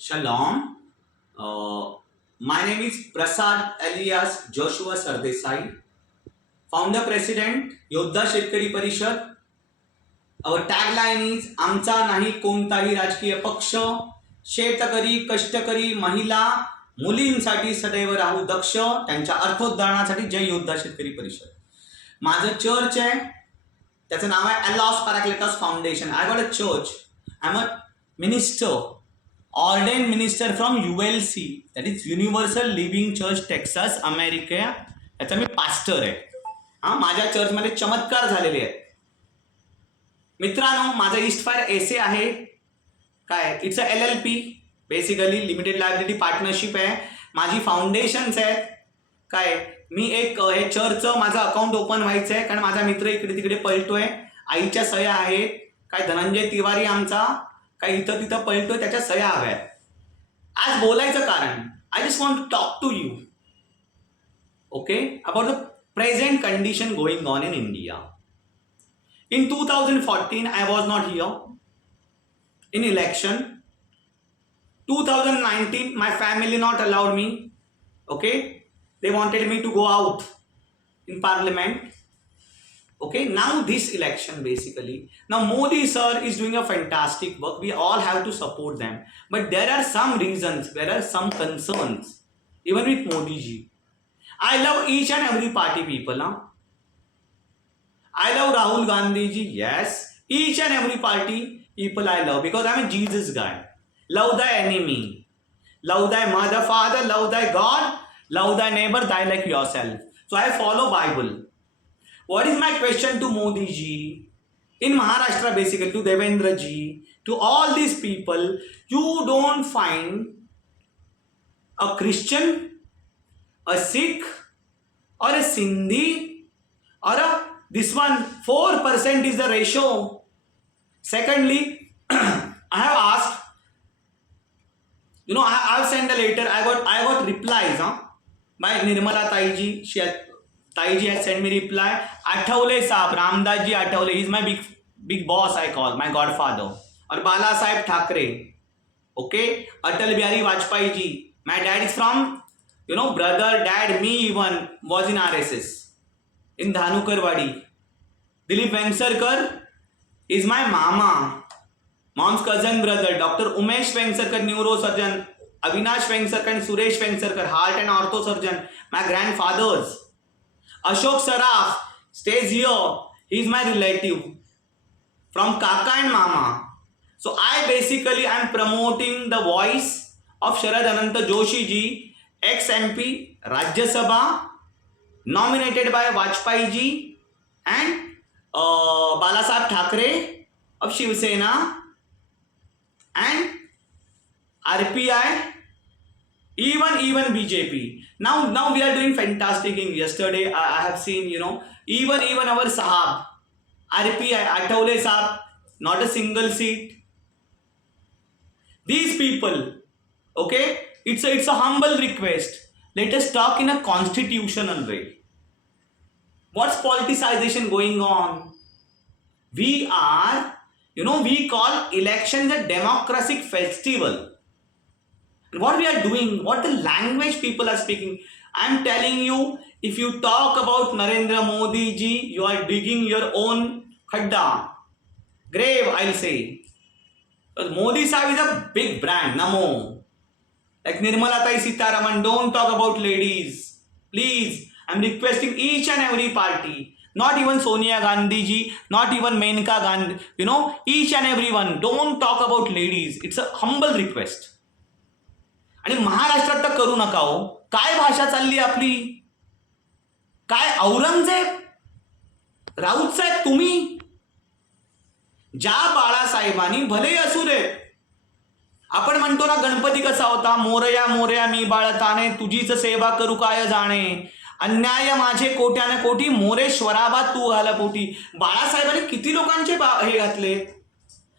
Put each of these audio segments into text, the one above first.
Shalom. My name is Prasad alias Joshua Sardesai, founder president योद्धा शेतकरी परिषद. Our tagline is आमचा नाही कोणताही राजकीय पक्ष, शेतकरी, कष्टकरी, महिला, मुलींसाठी सदैव राहू दक्ष, त्यांच्या अर्थोद्धारणासाठी जय योद्धा शेतकरी परिषद. माझं चर्च आहे, त्याचं नाव आहे Alos Paracletos foundation. I got a church. I am a minister, ordained minister from ULC, that is universal living church Texas, America. याचा मी पास्टर आहे. माझ्या चर्चमध्ये चमत्कार झालेले आहेत. मित्रांनो, माझा ईस्ट फायर एसे आहे काय, it's a LLP, basically limited liability partnership आहे. माझी फाउंडेशन्स आहेत काय. मी एक हे चर्चचं माझं अकाउंट ओपन व्हायचं आहे, कारण माझा मित्र इकडे तिकडे पळतोय. आईच्या सह्या आहेत काय, धनंजय तिवारी आमचा काय इथं तिथं पळतोय, त्याच्या सह्या हव्यात. आज बोलायचं कारण, I just want to talk to you okay about the present condition going on in India. In 2014, I was not here in election. 2019, my family not allowed me. Okay, they wanted me to go out in parliament. Okay, now this election basically. Now Modi sir is doing a fantastic work. We all have to support them. But there are some reasons, there are some concerns. Even with Modi ji. I love each and every party people. I love Rahul Gandhi ji, yes. Each and every party people I love because I'm a Jesus guy. Love thy enemy. Love thy mother, father, love thy God, love thy neighbor, thy like yourself. So I follow Bible. What is my question to Modi ji? In Maharashtra basically, to Devendra ji, to all these people, you don't find a Christian, a Sikh, or a Sindhi, or a this one 4% is the ratio. Secondly, I have asked, I have sent a letter. I got replies. By Nirmala Taiji, Taiji has sent me reply. Athawale Saab, Ramdas ji Athawale, he is my big boss. I call my godfather. Or Bala Sahib Thackeray. Okay, Atal Bihari Vajpayee ji. My dad is from, brother, dad, me even was in RSS. In Dhanukarwadi. Dilip Vengsarkar is my mama. Mom's cousin brother. Dr. Umesh Vengsarkar, neurosurgeon. Avinash Vengsarkar and Suresh Vengsarkar, heart and ortho surgeon. My grandfathers. Ashok Saraf stays here. He is my relative. From Kaka and Mama. So I basically am promoting the voice of Sharad Ananta Joshi ji, ex-MP, Rajya Sabha, nominated by Vajpayee ji and Bala Sahib Thackeray of Shiv Sena and RPI, even BJP. Now we are doing fantastic. Yesterday I have seen, even our Sahab, RPI, Athawale Sahab, not a single seat. These people, okay, it's a humble request. Let us talk in a constitutional way. What's politicization going on? We are, we call elections a democratic festival. And what we are doing, what the language people are speaking, I'm telling you, if you talk about Narendra Modi ji, you are digging your own khadda, grave, I'll say. Because Modi Sahib is a big brand, Namo. Like Nirmala Tai Sitaraman, don't talk about ladies. Please. I'm requesting each and every party, not even Sonia Gandhi ji, not even Menka Gandhi, each and everyone, don't talk about ladies. It's a humble request. आणि महाराष्ट्रात तर करू नका हो. काय भाषा चालली आपली? काय औरंगजेब? राऊत साहेब तुम्ही? ज्या बाळासाहेबांनी भले असू दे, आपण म्हणतो ना गणपती कसा होता, मोरया मोरया मी बाळताने तुझीच सेवा करू काय जाणे, अन्याय माझे कोट्याने कोटी मोरेश्वराबा तू घाला पोटी. बाळासाहेबांनी किती लोकांचे हे घातले.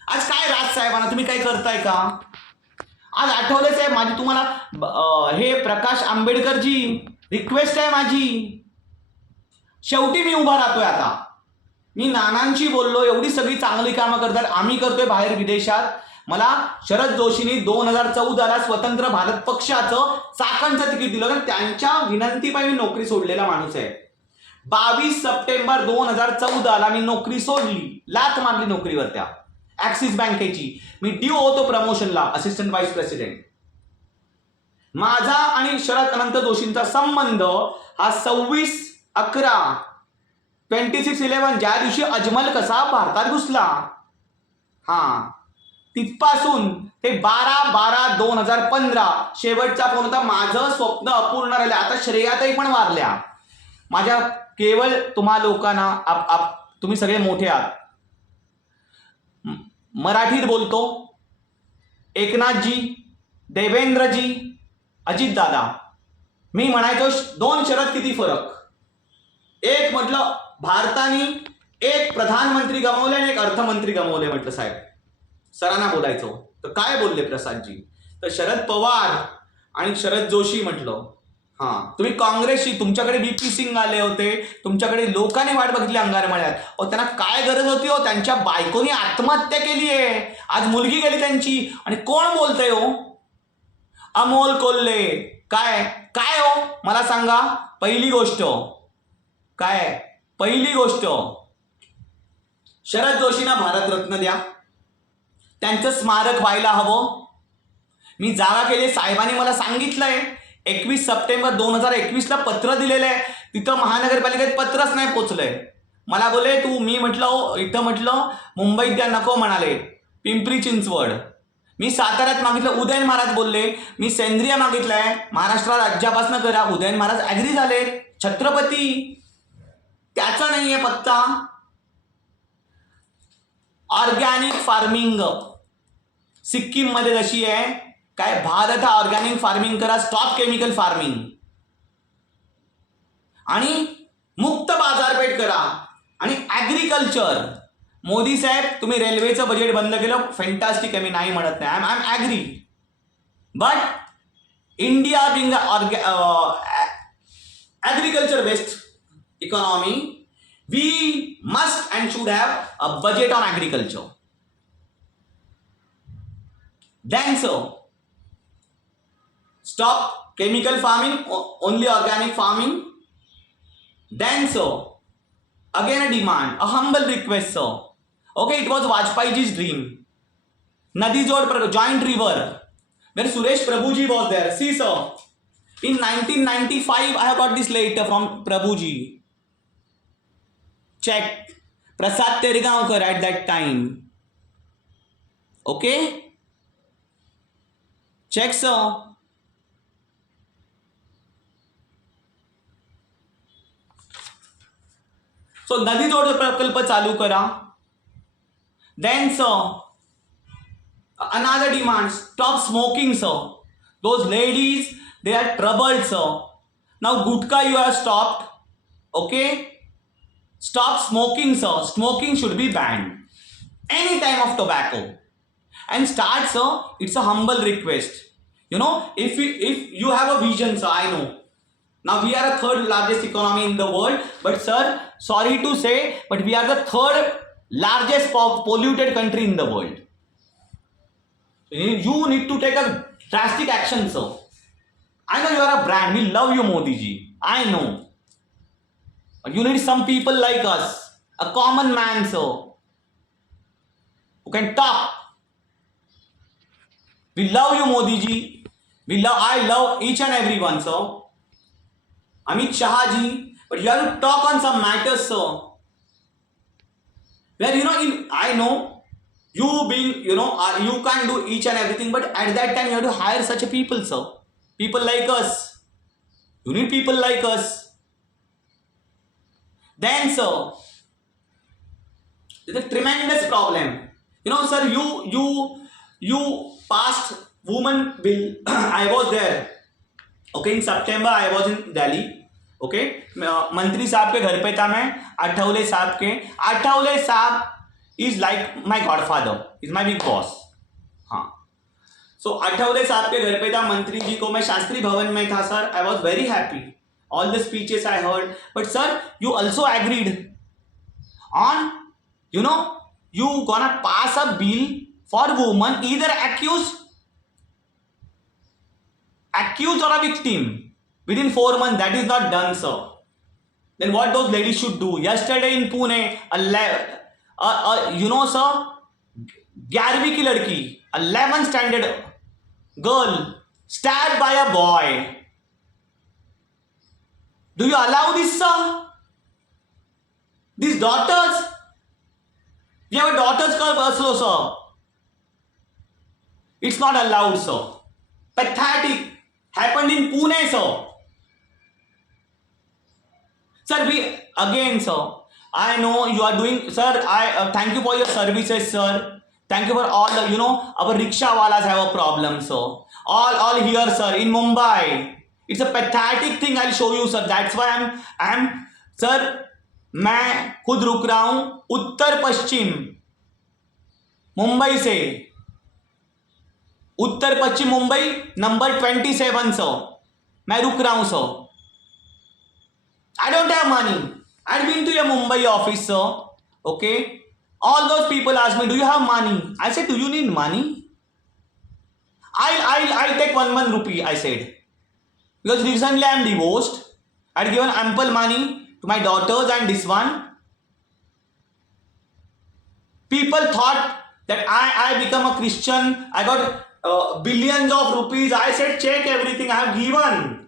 आज काय राजसाहेबांना तुम्ही काय करताय का? आज आठवले साहेब, माझी तुम्हाला हे प्रकाश आंबेडकरजी रिक्वेस्ट आहे माझी. शेवटी मी उभा राहतोय आता. मी नानांची बोललो, एवढी सगळी चांगली कामं करतात, आम्ही करतोय बाहेर विदेशात. मला शरद जोशींनी 2014ला स्वतंत्र भारत पक्षाचं चाकणचं तिकीट दिलं, कारण त्यांच्या विनंतीपायी मी नोकरी सोडलेला माणूस आहे. 22 सप्टेंबर 2014ला मी नोकरी सोडली, लाथ मारली नोकरीवर त्या ऍक्सिस बँकेची. मी ड्यू होतो प्रमोशनला, असिस्टंट व्हाईस प्रेसिडेंट. माझा आणि शरद अनंत जोशींचा संबंध हा 26/11/26/11 ज्या दिवशी अजमल कसा भारतात घुसला, हा तिथपासून ते 12/12/2015 शेवटचा फोन होता. माझं स्वप्न अपूर्ण राहिलं. आता श्रेयाताई पण वारल्या. माझ्या केवळ तुम्हा लोकांना, तुम्ही सगळे मोठे आहात, मराठीत बोलतो. एकनाथजी, देवेंद्रजी, अजित दादा, मी म्हणायचो 2 शरद किती फरक. एक म्हटलं भारताने एक प्रधानमंत्री गमावले आणि एक अर्थमंत्री गमावले. म्हटलं साहेब, सरांना बोलायचो तर काय बोलले प्रसादजी, तर शरद पवार आणि शरद जोशी. म्हटलं तुम्ही काँग्रेसशी, तुमच्याकडे VP सिंग आले होते, तुमच्याकडे लोकांनी वाट बघितली अंगारमळ्यात. त्यांना काय गरज होती हो, त्यांच्या बायकोनी आत्महत्या केली आहे, आज मुलगी गेली त्यांची, आणि कोण बोलतंय हो, अमोल कोल्हे. काय काय हो मला सांगा. पहिली गोष्ट शरद जोशींना भारतरत्न द्या, त्यांचं स्मारक व्हायला हवं. मी जागा केली, साहेबांनी मला सांगितलंय 21 सप्टेंबर 2021ला पत्र दिलेलं आहे. तिथं महानगरपालिकेत पत्रच नाही पोचलंय. मला बोले तू, मी म्हटलं इथं, म्हटलं मुंबईत द्या, नको म्हणाले, पिंपरी चिंचवड. मी साताऱ्यात मागितलं, उदयन महाराज बोलले. मी सेंद्रिय मागितलंय, महाराष्ट्र राज्यापासून करा, उदयन महाराज ॲग्री झाले. छत्रपती, त्याचा नाहीये पत्ता. ऑर्गॅनिक फार्मिंग सिक्कीम मध्ये जशी आहे, काय भारत हा ऑर्गॅनिक फार्मिंग करा, स्टॉप केमिकल फार्मिंग, आणि मुक्त बाजारपेठ करा. आणि ॲग्रिकल्चर, मोदी साहेब तुम्ही रेल्वेचं बजेट बंद केलं, फॅन्टास्टिक आहे, मी नाही म्हणत नाही, I am agree. But India being agriculture based economy, we must and should have a budget on agriculture. Then stop chemical farming, only organic farming. Then again a demand, a humble request, sir. Okay, it was Vajpayeeji's dream. Nadi Jod joint river, where Suresh Prabhuji was there. See sir, in 1995 I have got this letter from Prabhuji. Check. Prasad Tergaonkar at that time. Okay? Check sir. So नदी जोड प्रकल्प चालू करा. Then sir, another demand, stop smoking sir. Those ladies, they are troubled sir. Now gutka you have stopped. Okay? Stop smoking sir. Smoking should be banned. Any time of tobacco. And start sir, it's a humble request. You know, if you have a vision sir, I know. Now we are a third largest economy in the world, but sir, sorry to say, but we are the third largest polluted country in the world. You need to take a drastic action sir. I know you are a brand, we love you Modi ji, I know. But you need some people like us, a common man sir, who can talk. We love you Modi ji, I love each and everyone sir, Amit Shah ji, but you have to talk on some matters sir, where I know you being, you can't do each and everything, but at that time you have to hire such a people sir, people like us. You need people like us. Then sir, there's a tremendous problem. Sir, you passed women bill. I was there. Okay, in September I was in Delhi. Okay, मंत्री साहब के घर पे था मैं, आठवले साहब के. आठवले साहब is like my godfather, is my big boss. So Athawale साहब के घर पे था, मंत्री जी को मैं शास्त्री भवन में था sir. I was very happy. All the speeches I heard, but sir, you also agreed on, you gonna pass a bill for woman either accused or a victim within 4 months, that is not done, sir. Then what those ladies should do? Yesterday in Pune, you know, sir, 11वीं की लड़की, 11th standard girl stabbed by a boy. Do you allow this, sir? These daughters, we have a daughters club also, sir. It's not allowed, sir. Pathetic. Happened in Pune, sir. Sir, sir, I know you are doing, sir, I thank you for your services, sir. Thank you for all the, our rickshaw walas have a problem, sir. All here, sir, in Mumbai. It's a pathetic thing. I'll show you, sir. That's why I'm, sir, मैं खुद रुक रहा हूं उत्तर पश्चिम मुंबई से, उत्तर पश्चिम Mumbai number 27, sir. मैं रुक रहा हूं, sir. I don't have money. I've been to your Mumbai office, sir. Okay. All those people ask me, do you have money? I said, do you need money? I'll take 1 month rupee, I said. Because recently I am divorced. I had given ample money to my daughters and this one. People thought that I become a Christian. I got billions of rupees. I said, check everything I have given.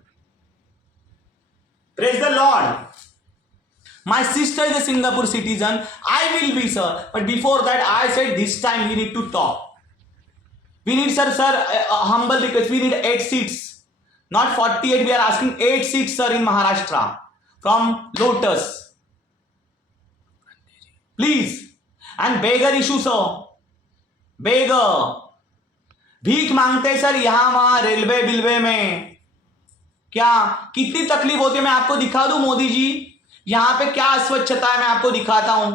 Praise the Lord. My sister is a Singapore citizen. I will be, sir. But before that, I said this time we need to talk. We need, sir, a humble request. We need 8 seats. Not 48. We are asking 8 seats, sir, in Maharashtra. From Lotus. Please. And beggar issue, sir. Beggar. भीख मांगते sir यहाँ वहाँ railway बिलवे में. क्या कितनी तकलीफ होती है मैं आपको दिखा दूं मोदी जी. यहां पे क्या अस्वच्छता है मैं आपको दिखाता हूं.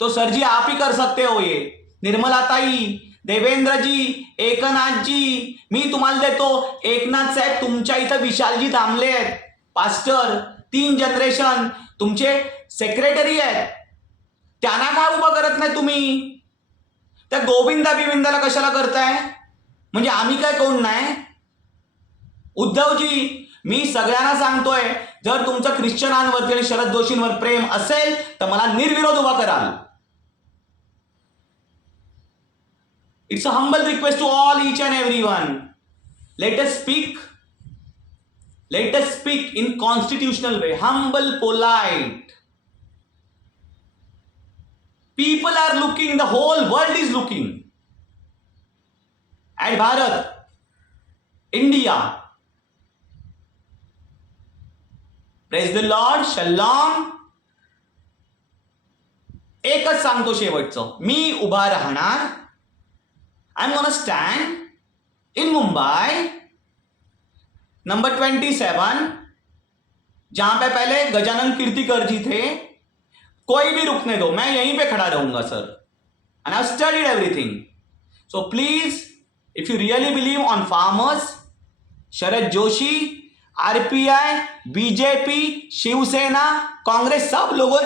तो सर जी आप ही कर सकते हो ये. निर्मला ताई, देवेंद्र जी, एकनाथ जी, मी तुम्हाला देतो. एकनाथ साहेब तुमच्या इथं विशालजी दामले आहेत, पास्टर, 3 जनरेशन तुमचे सेक्रेटरी आहेत. त्यांना का उभं करत नाही तुम्ही? त्या गोविंदा बिविंदाला कशाला करताय? म्हणजे आम्ही काय कोण नाही? उद्धवजी, मी सगळ्यांना सांगतोय, जर तुमचं ख्रिश्चनांवरती आणि शरद जोशींवर प्रेम असेल तर मला निर्विरोध उभा कराल. It's a humble request to all each and everyone. Let us speak in constitutional way. Humble, polite. People are looking, the whole world is looking at Bharat, India. Praise the Lord. Shalom. एकच सांगतो शेवटचं, मी उभा राहणार. I'm gonna stand in Mumbai, number 27, जहां पे पहले गजानन कीर्तिकर जी थे. कोई भी रुकने दो, मैं यहीं पे खड़ा रहूंगा, sir. And I've studied everything. So please, if you really believe on farmers, Sharad Joshi, RPI, BJP, Shiv Sena, Congress, सब लोगों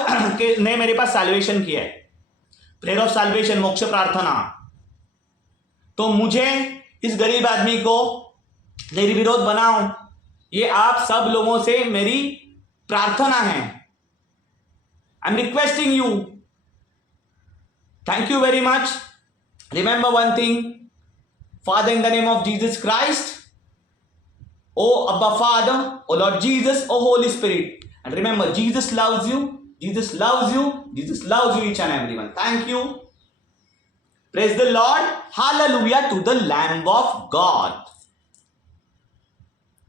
ने मेरे पास सैल्वेशन किया है, प्रेयर ऑफ सैल्वेशन, मोक्ष प्रार्थना. तो मुझे इस गरीब आदमी को निर्विरोध बनाओ, ये आप सब लोगों से मेरी प्रार्थना है. I'm requesting you. Thank you very much. Remember one thing. Father, in the name of Jesus Christ, oh Abba Father, oh Lord Jesus, oh Holy Spirit. And remember, Jesus loves you. Jesus loves you. Jesus loves you, each and everyone. Thank you. Praise the Lord. Hallelujah to the Lamb of God.